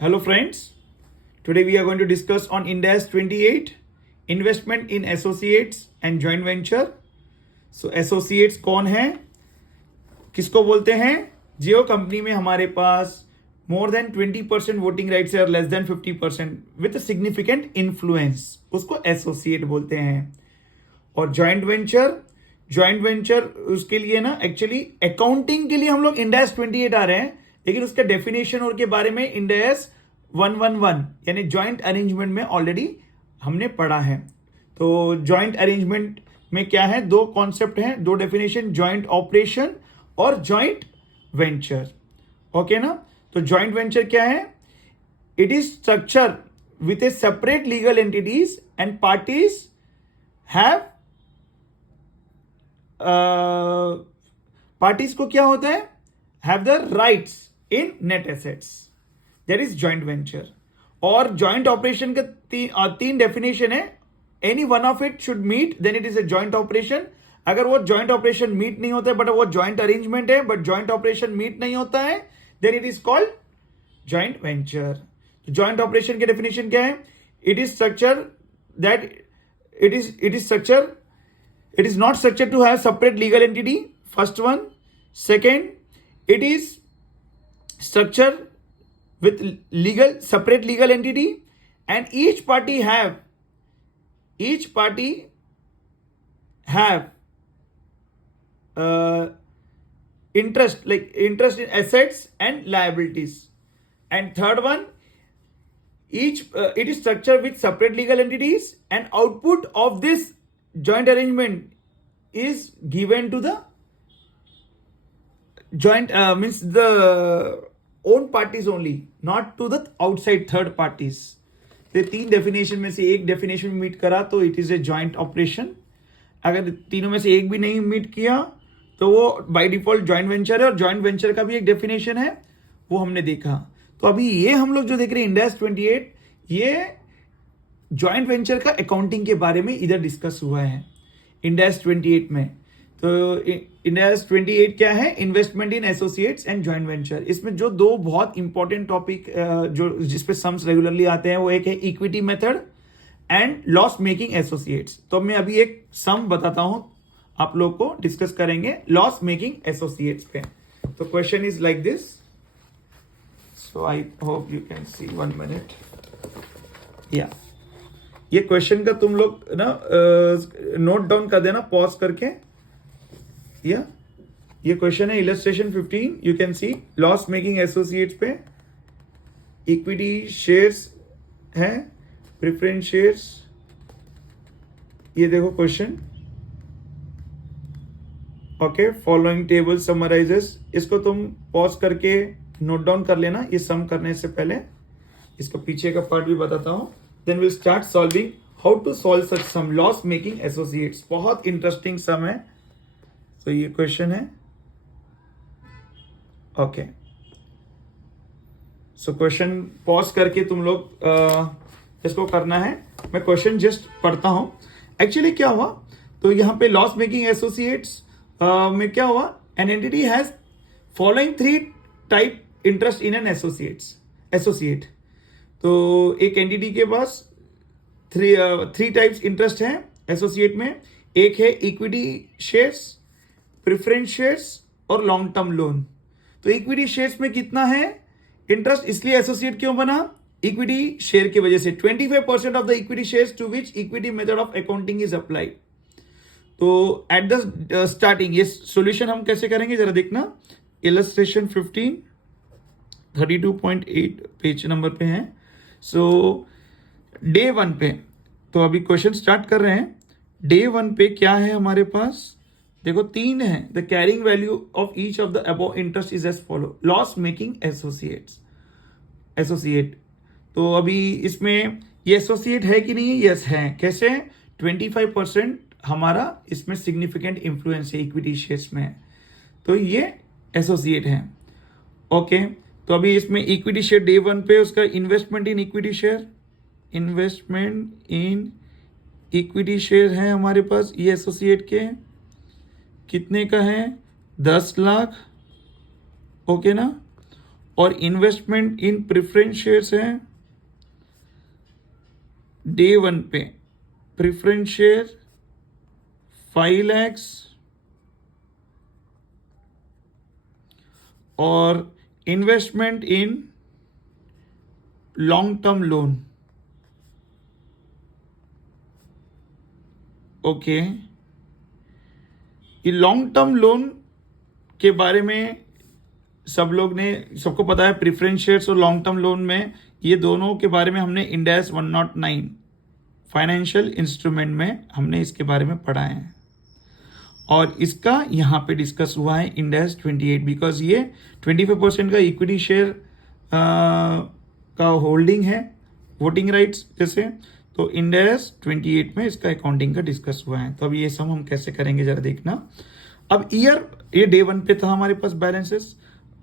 Hello friends, today we are going to discuss on Ind AS 28 investment in associates and joint venture. So associates कौन है, किसको बोलते हैं? जियो company में हमारे पास मोर देन 20% वोटिंग राइट्स है और less than 50% with significant influence, उसको एसोसिएट बोलते हैं. और जॉइंट वेंचर उसके लिए ना एक्चुअली अकाउंटिंग के लिए हम लोग इंड AS 28 आ रहे हैं, लेकिन उसका डेफिनेशन और के बारे में इंड AS 111 यानी जॉइंट अरेंजमेंट में ऑलरेडी हमने पढ़ा है. तो जॉइंट अरेंजमेंट में क्या है, दो कॉन्सेप्ट हैं, दो डेफिनेशन, जॉइंट ऑपरेशन और जॉइंट वेंचर. ओके ना. तो जॉइंट वेंचर क्या है? It is structure with a separate legal entities and parties have parties को क्या होता है, have the rights in net assets, that is joint venture. और जॉइंट ऑपरेशन का तीन डेफिनेशन है. Any one of it should meet then it is a joint operation. अगर वो जॉइंट ऑपरेशन मीट नहीं होता है बट वो जॉइंट अरेंजमेंट है बट जॉइंट ऑपरेशन मीट नहीं होता है, then it is called joint venture. Joint operation के डेफिनेशन क्या है? It is structure that it is not structured to have separate legal entity, first one. Second, it is structure with separate legal entity, and each party have interest in assets and liabilities. And third one, it is structured with separate legal entities, and output of this joint arrangement is given to the joint means the own parties only, not to the outside third parties. तो तीन definition में से एक definition meet करा तो it is a joint operation. अगर तीनों में से एक भी नहीं मीट किया तो वो बाय डिफॉल्ट जॉइंट वेंचर है. और जॉइंट वेंचर का भी एक डेफिनेशन है, वो हमने देखा. तो अभी ये हम लोग जो देख रहे हैं इंड AS 28, ये जॉइंट वेंचर का अकाउंटिंग के बारे में इधर डिस्कस हुआ है इंड AS 28 में. तो इंड AS 28 क्या है? Investment in associates and joint venture. इसमें जो दो बहुत इंपॉर्टेंट टॉपिक जो जिसपे सम्स रेगुलरली आते हैं वो एक है equity method and loss making associates. तो मैं अभी एक सम बताता हूं, आप लोग को डिस्कस करेंगे लॉस मेकिंग एसोसिएट्स पे. तो question is like this. So I hope you can see 1 minute. या ये क्वेश्चन का तुम लोग ना नोट डाउन कर देना पॉज करके. या ये क्वेश्चन है illustration 15. You can see loss making associates पे इक्विटी शेयर्स है, प्रेफरेंस शेयर्स. ये देखो question. Okay, following table summarises. इसको तुम पॉज करके नोट डाउन कर लेना ये सम करने से पहले. इसका पीछे का पार्ट भी बताता हूं. Then we'll start solving how to solve such sum, loss making associates. बहुत इंटरेस्टिंग सम है. तो ये क्वेश्चन है. ओके, सो क्वेश्चन पॉज करके तुम लोग इसको करना है. मैं क्वेश्चन जस्ट पढ़ता हूं. एक्चुअली क्या हुआ, तो यहां पे लॉस मेकिंग एसोसिएट्स में क्या हुआ, an entity has following 3 type interest in an associate. तो एक एंटिटी के पास थ्री टाइप्स इंटरेस्ट है एसोसिएट में. एक है इक्विटी शेयर्स, प्रेफरेंस शेयर्स और लॉन्ग टर्म लोन. तो इक्विटी शेयर्स में कितना है इंटरेस्ट, इसलिए एसोसिएट क्यों बना? इक्विटी शेयर की वजह से 25% of the equity shares to which equity method of accounting is applied. तो एट द स्टार्टिंग ये सोल्यूशन हम कैसे करेंगे जरा देखना. इलस्ट्रेशन 15 32.8 पेज नंबर पे है. सो डे 1 पे, तो अभी क्वेश्चन स्टार्ट कर रहे हैं. डे 1 पे क्या है हमारे पास, देखो 3 है. The carrying value of each of the above interest is as follow. Loss making associate. तो अभी इसमें ये एसोसिएट है कि नहीं है? यस है. कैसे? 25% हमारा इसमें सिग्निफिकेंट इंफ्लुएंस है इक्विटी शेयर्स में, तो ये एसोसिएट है. ओके, तो अभी इसमें इक्विटी शेयर डे 1 पे उसका इन्वेस्टमेंट इन इक्विटी शेयर है हमारे पास. ये एसोसिएट के कितने का है? 10 लाख. ओके ना. और इन्वेस्टमेंट इन प्रेफरेंस शेयर्स है डे 1 पे प्रेफरेंस शेयर 5 lakhs और investment in long term loan. Okay, ये लॉन्ग टर्म लोन के बारे में सबको पता है। प्रेफरेंस शेयर्स और लॉन्ग टर्म लोन में ये दोनों के बारे में हमने इंड AS 109 फाइनेंशियल इंस्ट्रूमेंट में हमने इसके बारे में पढ़ा है और इसका यहाँ पे डिस्कस हुआ है इंड AS 28 बिकॉज ये 25% का इक्विटी शेयर का होल्डिंग है, वोटिंग राइट्स जैसे, तो इंड AS 28 में इसका अकाउंटिंग का डिस्कस हुआ है। तो अब ये सब हम कैसे करेंगे जरा देखना। अब ईयर ये डे 1 पे था हमारे पास बैलेंसेस।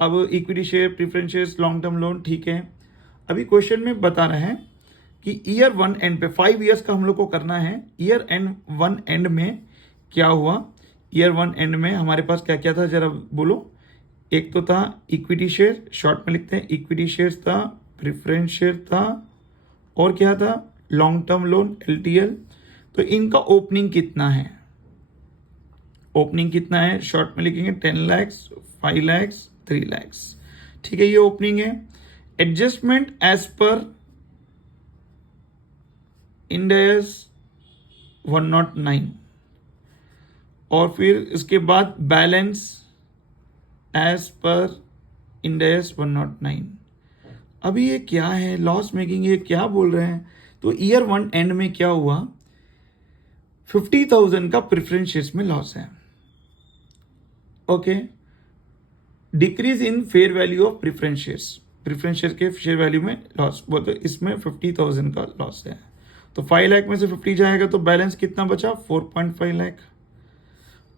अब equity share, preference shares, long term loan, ठीक है। अभी क्वेश्चन में बता रहे हैं कि ईयर 1 एंड पे 5 इयर्स का हम लोग को करना है। ईयर 1 एंड में क्या हुआ, ईयर 1 एंड में हमारे पास क्या क्या था जरा बोलो। एक तो था इक्विटी शेयर, शॉर्ट में लिखते हैं, इक्विटी शेयर था, प्रेफरेंस शेयर था और क्या था, लॉन्ग टर्म लोन LTL। तो इनका ओपनिंग कितना है, ओपनिंग कितना है, शॉर्ट में लिखेंगे 10 lakhs, 5 lakhs, 3 lakhs, ठीक है, ये ओपनिंग है। Adjustment as per Ind AS 109 और फिर इसके बाद balance as per Ind AS 109। अभी ये क्या है, लॉस मेकिंग, ये क्या बोल रहे हैं। तो ईयर 1 एंड में क्या हुआ, 50,000 का प्रेफरेंस शेयर्स में लॉस है। Okay, decrease in fair value of preference shares, preference share के शेयर वैल्यू में लॉस, वो तो इसमें 50,000 का लॉस है। तो 5 लाख में से 50 जाएगा तो बैलेंस कितना बचा, 4.5 लाख।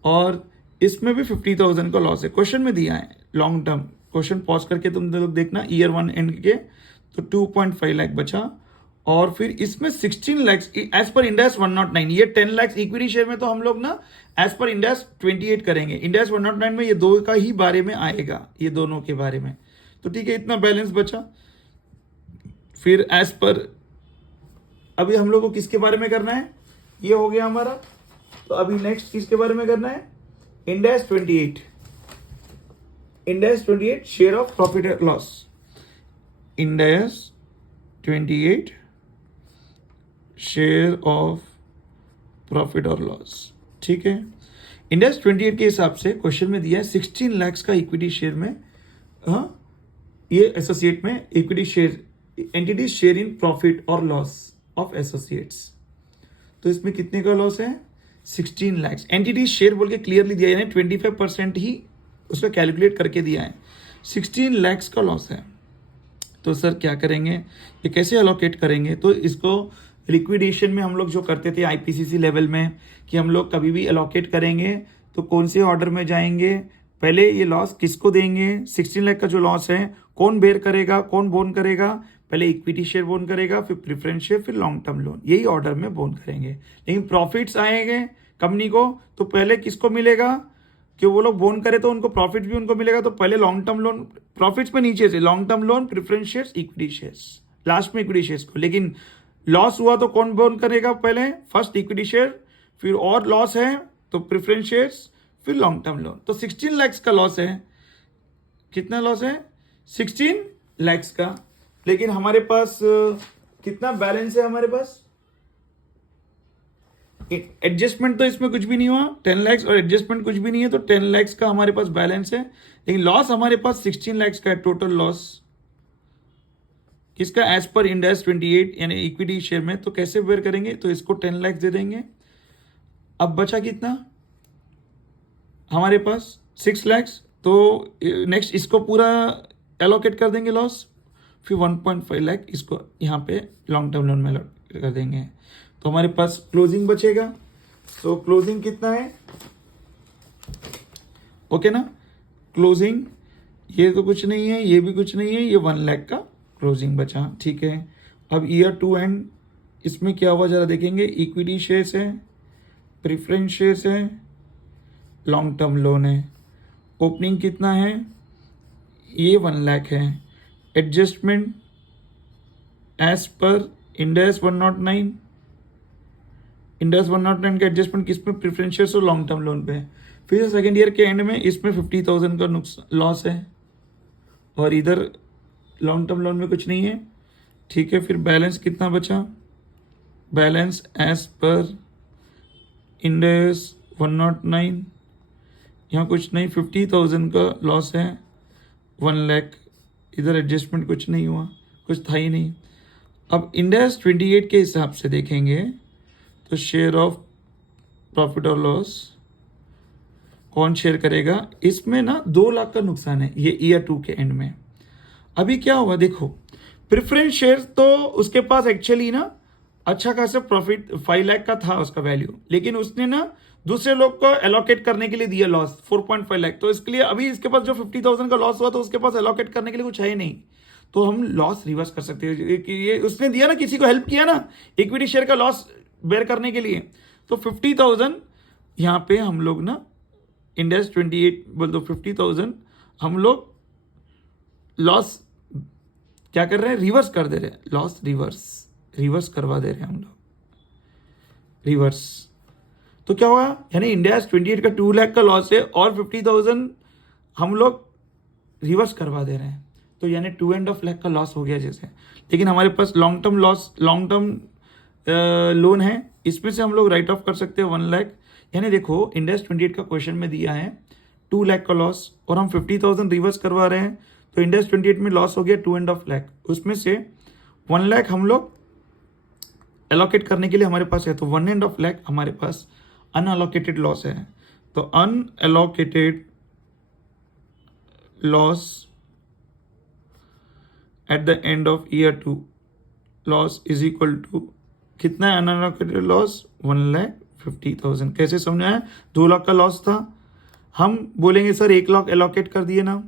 और इसमें भी 50,000 का लॉस है, क्वेश्चन में दिया है लॉन्ग टर्म। क्वेश्चन पॉज करके तुम लोग देखना, ईयर 1 एंड के तो 2.5 लाख बचा। और फिर इसमें 16 lakhs as per Ind AS 109, ये 10 lakhs इक्विटी शेयर में तो हम लोग ना एज पर इंड AS 28 करेंगे। इंड AS 109 में ये दो का ही बारे में आएगा, ये दोनों के बारे में। तो ठीक है, इतना बैलेंस बचा। फिर एज पर अभी हम लोग को किसके बारे में करना है, ये हो गया हमारा। तो अभी नेक्स्ट किसके बारे में करना है, Ind AS 28, Ind AS 28 share of profit और loss, Ind AS 28 share of profit और लॉस, ठीक है। इंड AS 28 के हिसाब से क्वेश्चन में दिया है 16 lakhs का इक्विटी शेयर में, हाँ, ये एसोसिएट में equity share, entity share in profit और लॉस ऑफ एसोसिएट्स। तो इसमें कितने का लॉस है, 16 lakhs। एंटिटी शेयर बोल के क्लियरली दिया है, 25% ही उसका कैलकुलेट करके दिया है, 16 lakhs का लॉस है। तो सर क्या करेंगे, ये कैसे अलोकेट करेंगे। तो इसको लिक्विडेशन में हम लोग जो करते थे IPCC लेवल में, कि हम लोग कभी भी अलोकेट करेंगे तो कौन से ऑर्डर में जाएंगे, पहले ये लॉस किसको देंगे, 16 लाख का जो लॉस है कौन बेयर करेगा, कौन बोन करेगा, पहले इक्विटी शेयर बोन करेगा, फिर प्रेफरेंस शेयर, फिर लॉन्ग टर्म लोन, यही ऑर्डर में बोन करेंगे। लेकिन प्रॉफिट्स आएंगे कंपनी को तो पहले किसको मिलेगा, कि वो लोग बोन करे तो उनको प्रॉफिट भी उनको मिलेगा। तो पहले लॉन्ग टर्म लोन, प्रॉफिट्स में नीचे से long term loan, preference shares, equity shares, last में इक्विटी शेयर्स को। लेकिन लॉस हुआ तो कौन बोन करेगा, पहले फर्स्ट इक्विटी शेयर, फिर और लॉस है तो प्रेफरेंस शेयर्स, फिर लॉन्ग टर्म लोन। तो 16 lakhs का लॉस है, कितना लॉस है, 16 lakhs का। लेकिन हमारे पास कितना बैलेंस है, हमारे पास एडजस्टमेंट तो इसमें कुछ भी नहीं हुआ, 10 lakhs और एडजस्टमेंट कुछ भी नहीं है, तो 10 lakhs का हमारे पास बैलेंस है। लेकिन लॉस हमारे पास 16 lakhs का है, टोटल लॉस किसका, एज पर इंड AS 28 यानी इक्विटी शेयर में। तो कैसे बेयर करेंगे, तो इसको 10 lakhs दे देंगे। अब बचा कितना हमारे पास, 6 lakhs। तो नेक्स्ट इसको पूरा एलोकेट कर देंगे लॉस, फिर 1.5 लाख इसको यहाँ पे लॉन्ग टर्म लोन में कर देंगे। तो हमारे पास क्लोजिंग बचेगा। तो क्लोजिंग कितना है, ओके ना, क्लोजिंग ये तो कुछ नहीं है, ये भी कुछ नहीं है, ये 1 लाख का क्लोजिंग बचा, ठीक है। अब ईयर 2 एंड इसमें क्या हुआ जरा देखेंगे, इक्विटी शेयर्स है, प्रेफरेंस शेयर्स है, लॉन्ग टर्म लोन है। ओपनिंग कितना है, ये 1 लाख है। एडजस्टमेंट एज पर इंडेस 109, इंडेस 109 का एडजस्टमेंट किस पे, प्रेफरेंशियल और लॉन्ग टर्म लोन पे है। फिर सेकेंड ईयर के एंड में इसमें 50,000 का नुकसान लॉस है और इधर लॉन्ग टर्म लोन में कुछ नहीं है। ठीक है, फिर बैलेंस कितना बचा, बैलेंस एज पर इंडेस 109, यहाँ कुछ नहीं, 50,000 का लॉस है, 1 लाख, इधर एडजस्टमेंट कुछ नहीं हुआ, कुछ था ही नहीं। अब इंडेस 28 के हिसाब से देखेंगे तो शेयर ऑफ प्रॉफिट और लॉस कौन शेयर करेगा, इसमें ना 2 लाख का नुकसान है ये ईयर 2 के एंड में। अभी क्या हुआ देखो, प्रेफरेंस शेयर तो उसके पास एक्चुअली ना अच्छा खासा प्रॉफिट 5 लाख का था उसका वैल्यू, लेकिन उसने ना दूसरे लोग को एलोकेट करने के लिए दिया लॉस 4.5 लाख, तो इसके लिए अभी इसके पास जो 50,000 का लॉस हुआ तो उसके पास एलोकेट करने के लिए कुछ है ही नहीं, तो हम लॉस रिवर्स कर सकते हैं कि ये उसने दिया ना, किसी को हेल्प किया ना इक्विटी शेयर का लॉस बेयर करने के लिए, तो 50,000 यहाँ पे हम लोग ना इंडेस 28 बोल दो 50,000 हम लोग लॉस क्या कर रहे हैं, रिवर्स कर दे रहे हैं, लॉस रिवर्स करवा दे रहे हैं हम लोग रिवर्स। तो क्या हुआ, यानी इंडेस 28 का 2 लाख का लॉस है और 50,000 हम लोग रिवर्स करवा दे रहे हैं, तो यानी 2.5 लाख का लॉस हो गया जैसे। लेकिन हमारे पास लॉन्ग टर्म लोन है, इसमें से हम लोग राइट ऑफ कर सकते हैं 1 लाख। यानी देखो इंडेस 28 का क्वेश्चन में दिया है 2 लाख का लॉस और हम 50,000 रिवर्स करवा रहे हैं, तो इंडेस 28 में लॉस हो गया 2.5 लाख, उसमें से 1 लाख हम लोग एलोकेट करने के लिए हमारे पास है, तो 1.5 लाख हमारे पास अनएलोकेटेड लॉस है। तो unallocated loss at the end of year 2 loss is equal to कितना है, अनएलोकेटेड लॉस 1,50,000। कैसे समझ आया, 2 लाख का लॉस था, हम बोलेंगे सर 1 लाख एलोकेट कर दिए ना,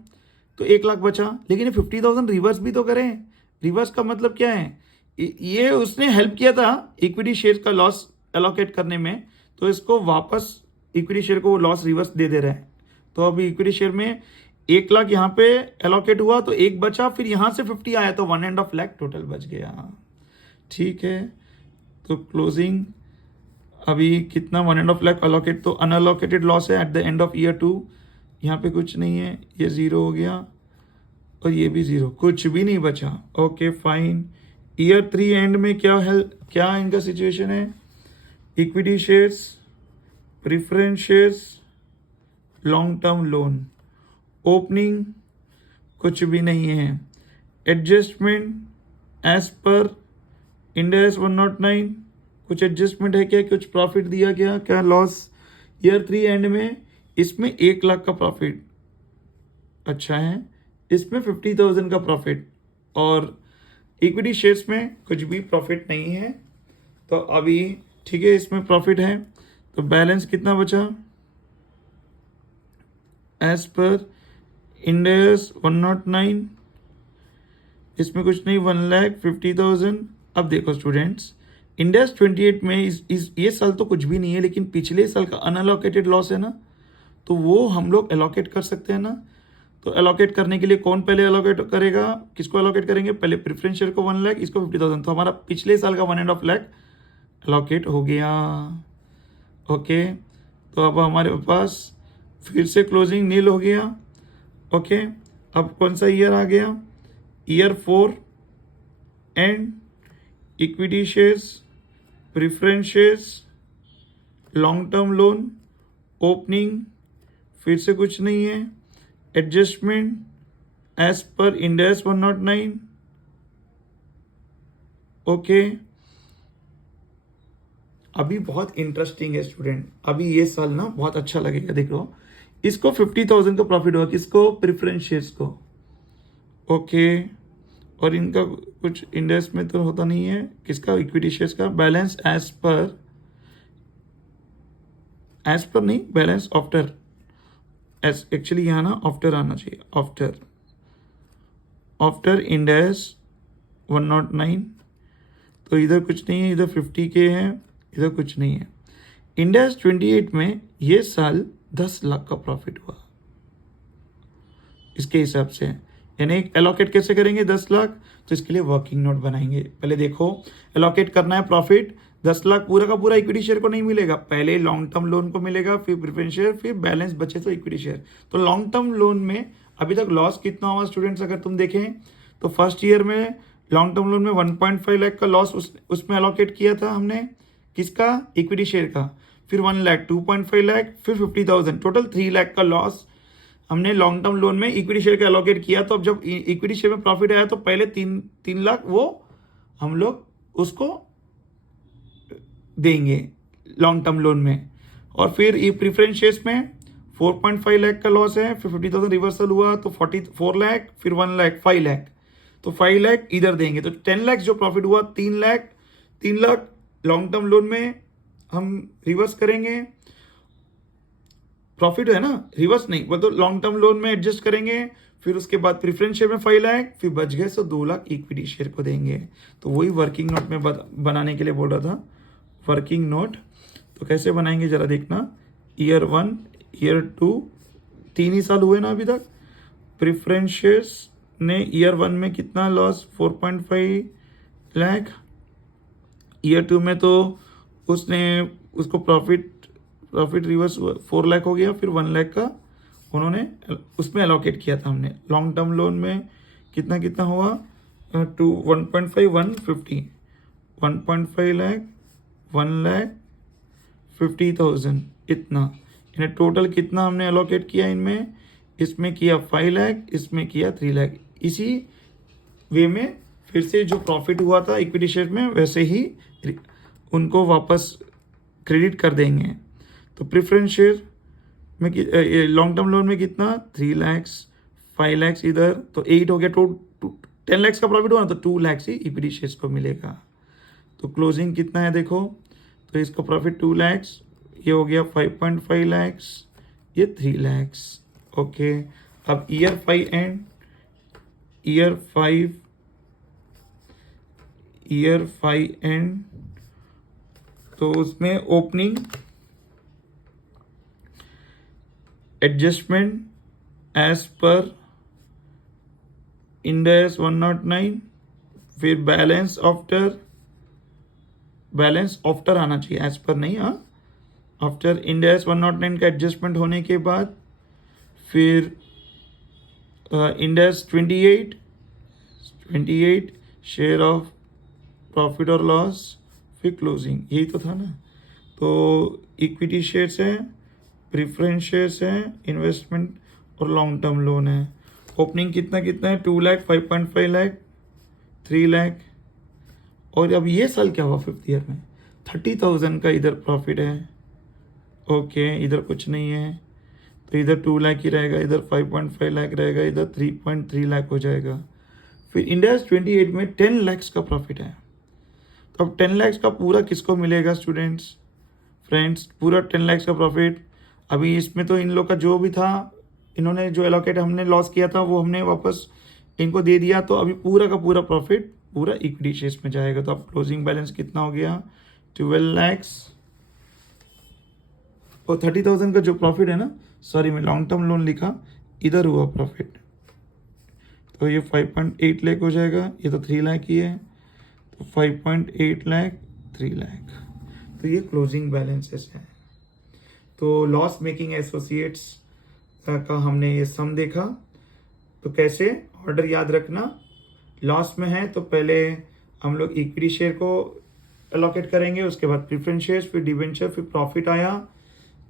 तो 1 लाख बचा, लेकिन 50,000 रिवर्स भी तो करें। रिवर्स का मतलब क्या है, ये उसने हेल्प किया था इक्विटी शेयर का लॉस एलोकेट करने में, तो इसको वापस इक्विटी शेयर को वो लॉस रिवर्स दे रहे हैं। तो अभी इक्विटी शेयर में 1 लाख यहाँ पे एलोकेट हुआ तो 1 बचा, फिर यहाँ से 50 आया तो 1.5 लाख टोटल बच गया। ठीक है, तो क्लोजिंग अभी कितना 1.5 लाख एलोकेट, तो अनएलोकेटेड लॉस है eight the end of year 2, यहाँ पे कुछ नहीं है, ये 0 हो गया और ये भी 0, कुछ भी नहीं बचा। ओके फाइन, ईयर 3 एंड में क्या इनका सिचुएशन है, equity shares, preference shares, long term loan, opening कुछ भी नहीं है, एडजस्टमेंट एज पर इंडेस 109 कुछ एडजस्टमेंट है क्या, कुछ प्रॉफिट दिया गया क्या, लॉस ईयर 3 एंड में इसमें 1 लाख का प्रॉफिट अच्छा है, इसमें 50,000 का प्रॉफिट, और इक्विटी शेयर्स में कुछ भी प्रॉफिट नहीं है। तो अभी ठीक है, इसमें प्रॉफिट है, तो बैलेंस कितना बचा एज पर इंडेस 109, इसमें कुछ नहीं, 1,50,000। अब देखो स्टूडेंट्स, इंडेस 28 में ये साल तो कुछ भी नहीं है, लेकिन पिछले साल का अनअलोकेटेड लॉस है ना, तो वो हम लोग एलोकेट कर सकते हैं ना। तो एलोकेट करने के लिए कौन पहले एलोकेट करेगा, किसको एलोकेट करेंगे, पहले प्रेफरेंस शेयर को 1 लाख, इसको 50,000, तो हमारा पिछले साल का 1.5 लाख एलोकेट हो गया। ओके, तो अब हमारे पास फिर से क्लोजिंग नील हो गया। ओके, अब कौन सा ईयर आ गया, year 4 and equity shares, preference shares, long term loan, opening फिर से कुछ नहीं है, एडजस्टमेंट एज पर इंडेस 109। ओके, अभी बहुत इंटरेस्टिंग है स्टूडेंट, अभी ये साल ना बहुत अच्छा लगेगा। देखो इसको 50,000 का प्रॉफिट हुआ, किसको, प्रेफरेंस शेयर्स को। ओके, और इनका कुछ इंडेस में तो होता नहीं है, किसका, इक्विटी शेयर्स का। बैलेंस एज पर नहीं, बैलेंस आफ्टर, एक्चुअली यहाँ ना आफ्टर आना चाहिए, आफ्टर इंडेस 109, तो इधर कुछ नहीं है, इधर 50 के है, इधर कुछ नहीं है। इंडेस 28 में ये साल 10 लाख का प्रॉफिट हुआ इसके हिसाब से, यानी एलोकेट कैसे करेंगे 10 लाख, तो इसके लिए वर्किंग नोट बनाएंगे। पहले देखो एलोकेट करना है प्रॉफिट 10 लाख पूरा का पूरा इक्विटी शेयर को नहीं मिलेगा, पहले लॉन्ग टर्म लोन को मिलेगा, फिर प्रेफरेंस शेयर, फिर बैलेंस बचे तो इक्विटी शेयर। तो लॉन्ग टर्म लोन में अभी तक लॉस कितना हुआ स्टूडेंट्स, अगर तुम देखें तो फर्स्ट ईयर में लॉन्ग टर्म लोन में 1.5 लाख का लॉस उसमें एलोकेट किया था हमने, किसका, इक्विटी शेयर का। फिर 1 लाख, 2.5 लाख, फिर 50,000, टोटल 3 लाख का लॉस हमने लॉन्ग टर्म लोन में इक्विटी शेयर का एलोकेट किया। तो अब जब इक्विटी शेयर में प्रॉफिट आया तो पहले 3 लाख वो हम लोग उसको देंगे लॉन्ग टर्म लोन में। और फिर प्रीफरेंस शेयर्स में 4.5 लाख का लॉस है, फिर 50,000 रिवर्सल हुआ तो 44 लाख, फिर 1 लाख, 5 लाख, तो 5 लाख इधर देंगे। तो 10 लाख जो प्रॉफिट हुआ 3 लाख लॉन्ग टर्म लोन में हम रिवर्स करेंगे, प्रॉफिट है ना, रिवर्स नहीं वो तो लॉन्ग टर्म लोन में एडजस्ट करेंगे। फिर उसके बाद प्रेफरेंस शेयर में 5 लाख, फिर बच गए तो 2 लाख इक्विटी शेयर को देंगे। तो वही वर्किंग नोट में बनाने के लिए बोल रहा था, वर्किंग नोट। तो कैसे बनाएंगे जरा देखना, ईयर 1, ईयर 2, 3 ही साल हुए ना अभी तक। प्रेफरेंस शेयर्स ने ईयर 1 में कितना लॉस, 4.5 लाख। ईयर 2 में तो उसको प्रॉफिट रिवर्स 4 लाख हो गया, फिर 1 लाख का उन्होंने उसमें एलोकेट किया था हमने। लॉन्ग टर्म लोन में कितना हुआ, 1.5, 150, 1.5 लाख, 1 लाख 50,000, इतना। इन्हें टोटल कितना हमने एलोकेट किया इनमें, इसमें किया 5 लाख, इसमें किया 3 लाख। इसी वे में फिर से जो प्रॉफिट हुआ था इक्विटी शेयर में वैसे ही उनको वापस क्रेडिट कर देंगे। तो प्रेफरेंस शेयर में लॉन्ग टर्म लोन में कितना, 3 लाख, 5 लाख इधर, तो 8 हो गया। 10 लाख का प्रॉफिट हुआ ना, तो 2 लाख ही इक्विटी शेयर्स को मिलेगा। तो क्लोजिंग कितना है देखो, तो इसका प्रॉफिट 2 लाख, ये हो गया 5.5 लाख, ये 3 लाख। ओके, अब ईयर 5 एंड ईयर 5 एंड, तो उसमें opening adjustment as per Ind AS 109, फिर बैलेंस आफ्टर आना चाहिए, एज पर नहीं, हाँ आफ्टर इंड AS 109 का एडजस्टमेंट होने के बाद फिर Ind AS 28 share of profit और लॉस, फिर क्लोजिंग, यही तो था ना। तो इक्विटी शेयर्स है, प्रेफरेंस शेयर्स है, इन्वेस्टमेंट और लॉन्ग टर्म लोन है। ओपनिंग कितना है, 2 लाख, 5.5 लाख, 3 लाख। और अब ये साल क्या हुआ, 5th ईयर में 30,000 का इधर प्रॉफिट है। ओके, इधर कुछ नहीं है, तो इधर 2 लाख ही रहेगा, इधर 5.5 लाख रहेगा, इधर 3.3 लाख हो जाएगा। फिर इंड AS 28 में 10 लाख का प्रॉफिट है। तो अब 10 लाख का पूरा किसको मिलेगा स्टूडेंट्स, फ्रेंड्स, पूरा 10 लाख का प्रॉफिट। अभी इसमें तो इन लोग का जो भी था, इन्होंने जो एलोकेट हमने लॉस किया था वो हमने वापस इनको दे दिया। तो अभी पूरा का पूरा प्रॉफिट पूरा इक्विटी शेयर्स में जाएगा। तो अब क्लोजिंग बैलेंस कितना हो गया, 12 लाख। और 30,000 का जो प्रॉफिट है ना, सॉरी मैं लॉन्ग टर्म लोन लिखा, इधर हुआ प्रॉफिट, तो ये 5.8 लाख हो जाएगा। ये तो 3 लाख ही है, तो 5.8 लाख, 3 लाख। तो ये क्लोजिंग बैलेंसेस है। तो लॉस मेकिंग एसोसिएट्स का हमने ये सम देखा। तो कैसे ऑर्डर याद रखना, लॉस में है तो पहले हम लोग इक्विटी शेयर को अलॉकेट करेंगे, उसके बाद प्रेफरेंस शेयर्स, फिर डिबेंचर, फिर प्रॉफिट आया।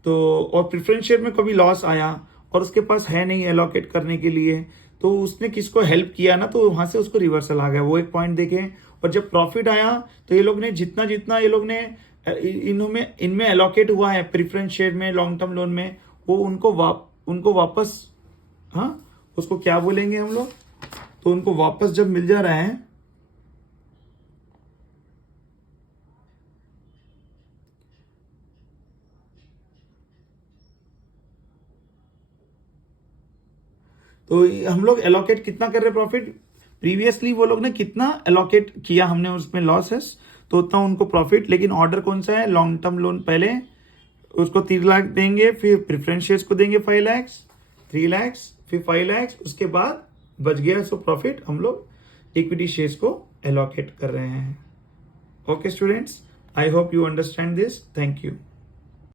तो और प्रेफरेंस शेयर में कभी लॉस आया और उसके पास है नहीं अलॉकेट करने के लिए, तो उसने किसको हेल्प किया ना, तो वहां से उसको रिवर्सल आ गया, वो एक पॉइंट देखें। और जब प्रॉफिट आया तो ये लोग ने जितना ये लोग ने इनमें अलॉकेट हुआ है प्रेफरेंस शेयर में, लॉन्ग टर्म लोन में, वो उनको वापस, हाँ उसको क्या बोलेंगे हम लोग, तो उनको वापस जब मिल जा रहा है तो हम लोग एलोकेट कितना कर रहे प्रॉफिट, प्रीवियसली वो लोग ने कितना एलोकेट किया हमने उसमें लॉसेस, तो उतना उनको प्रॉफिट। लेकिन ऑर्डर कौन सा है, लॉन्ग टर्म लोन, पहले उसको 3 लाख देंगे, फिर प्रेफरेंस शेयर्स को देंगे 5 लाख, 3 लाख, फिर 5 लाख, उसके बाद बच गया सो प्रॉफिट हम लोग इक्विटी शेयर्स को एलोकेट कर रहे हैं. Okay students, I hope you understand this. Thank you.